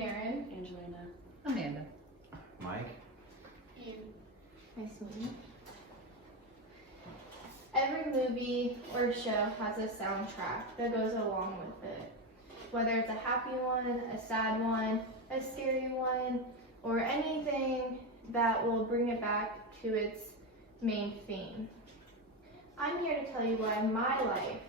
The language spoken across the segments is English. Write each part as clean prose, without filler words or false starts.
Marin. Angelina. Amanda. Mike? Eve. Nice to meet you. Every movie or show has a soundtrack that goes along with it. Whether it's a happy one, a sad one, a scary one, or anything that will bring it back to its main theme. I'm here to tell you why my life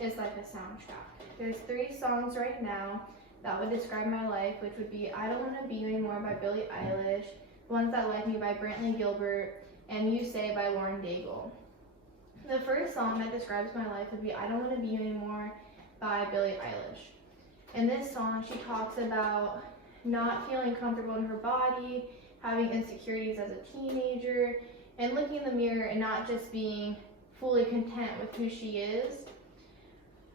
is like a soundtrack. There's 3 songs right now that would describe my life, which would be I Don't Want to Be You Anymore by Billie Eilish, Ones That Like Me by Brantley Gilbert, and You Say by Lauren Daigle. The first song that describes my life would be I Don't Want to Be You Anymore by Billie Eilish. In this song, she talks about not feeling comfortable in her body, having insecurities as a teenager, and looking in the mirror and not just being fully content with who she is.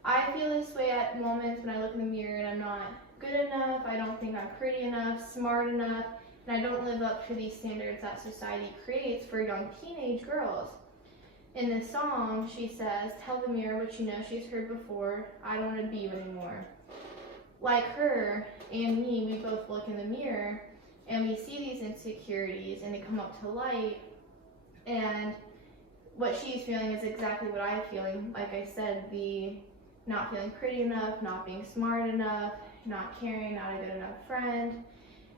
I feel this way at moments when I look in the mirror and I'm not good enough, I don't think I'm pretty enough, smart enough, and I don't live up to these standards that society creates for young teenage girls. In this song, she says, tell the mirror what you know she's heard before, I don't want to be you anymore. Like her and me, we both look in the mirror and we see these insecurities and they come up to light, and what she's feeling is exactly what I'm feeling. Like I said, the not feeling pretty enough, not being smart enough, not caring, not a good enough friend.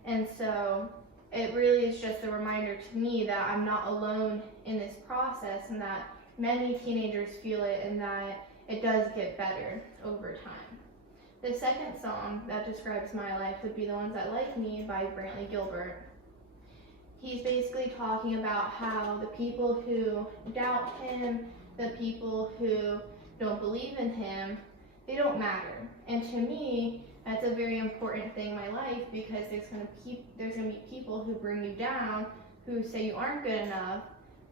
And so it really is just a reminder to me that I'm not alone in this process and that many teenagers feel it and that it does get better over time. The second song that describes my life would be The Ones That Like Me by Brantley Gilbert. He's basically talking about how the people who doubt him, the people who don't believe in him, they don't matter. And to me, that's a very important thing in my life, because there's gonna be people who bring you down, who say you aren't good enough,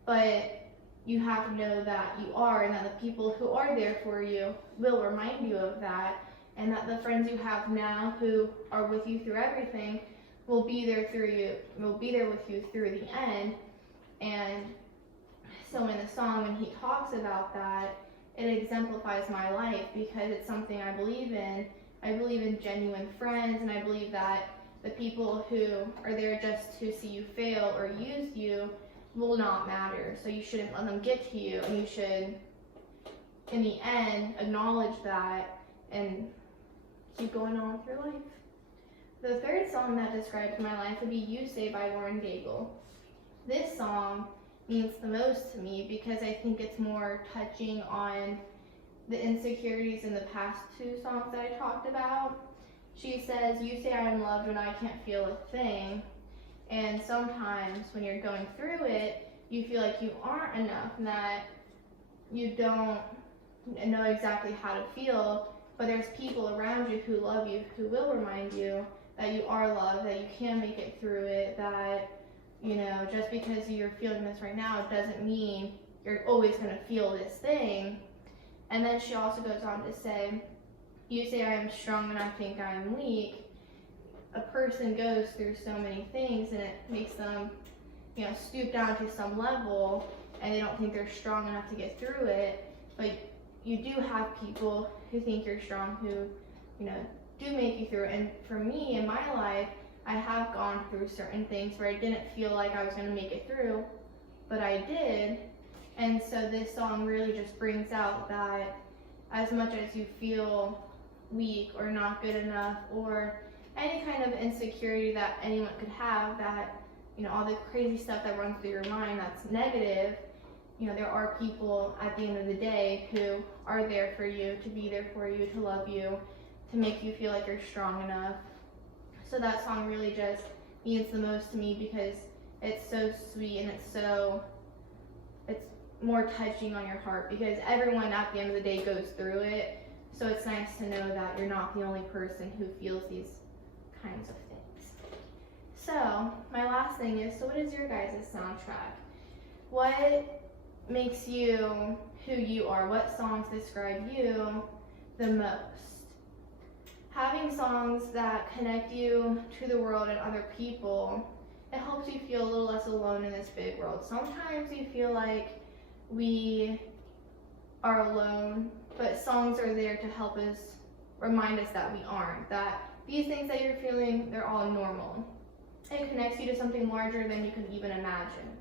but you have to know that you are, and that the people who are there for you will remind you of that, and that the friends you have now who are with you through everything will be there with you through the end. And so in the song, when he talks about that, it exemplifies my life, because it's something I believe in. I believe in genuine friends, and I believe that the people who are there just to see you fail or use you will not matter. So you shouldn't let them get to you, and you should, in the end, acknowledge that and keep going on with your life. The third song that describes my life would be You Say by Lauren Daigle. This song means the most to me because I think it's more touching on the insecurities in the past 2 songs that I talked about. She says, you say I am loved when I can't feel a thing. And sometimes when you're going through it, you feel like you aren't enough and that you don't know exactly how to feel, but there's people around you who love you, who will remind you that you are loved, that you can make it through it, that, you know, just because you're feeling this right now doesn't mean you're always going to feel this thing. And then she also goes on to say, you say I am strong when I think I am weak. A person goes through so many things and it makes them, you know, stoop down to some level and they don't think they're strong enough to get through it. But you do have people who think you're strong, who, you know, do make you through it. And for me, in my life, I have gone through certain things where I didn't feel like I was going to make it through, but I did. And so this song really just brings out that as much as you feel weak or not good enough, or any kind of insecurity that anyone could have, that, you know, all the crazy stuff that runs through your mind that's negative, you know, there are people at the end of the day who are there for you, to be there for you, to love you, to make you feel like you're strong enough. So that song really just means the most to me because it's so sweet and it's more touching on your heart, because everyone at the end of the day goes through it. So it's nice to know that you're not the only person who feels these kinds of things. So my last thing is, so what is your guys' soundtrack? What makes you who you are? What songs describe you the most? Having songs that connect you to the world and other people, it helps you feel a little less alone in this big world. Sometimes you feel like we are alone, but songs are there to help us, remind us that we aren't, that these things that you're feeling, they're all normal. It connects you to something larger than you can even imagine.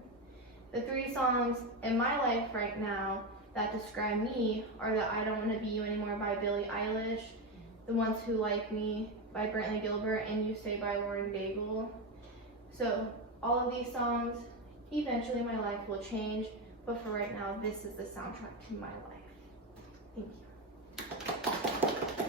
The 3 songs in my life right now that describe me are the I Don't Want to Be You Anymore by Billie Eilish, The Ones Who Like Me by Brantley Gilbert, and You Say by Lauren Daigle. So all of these songs, eventually my life will change, but for right now, this is the soundtrack to my life. Thank you.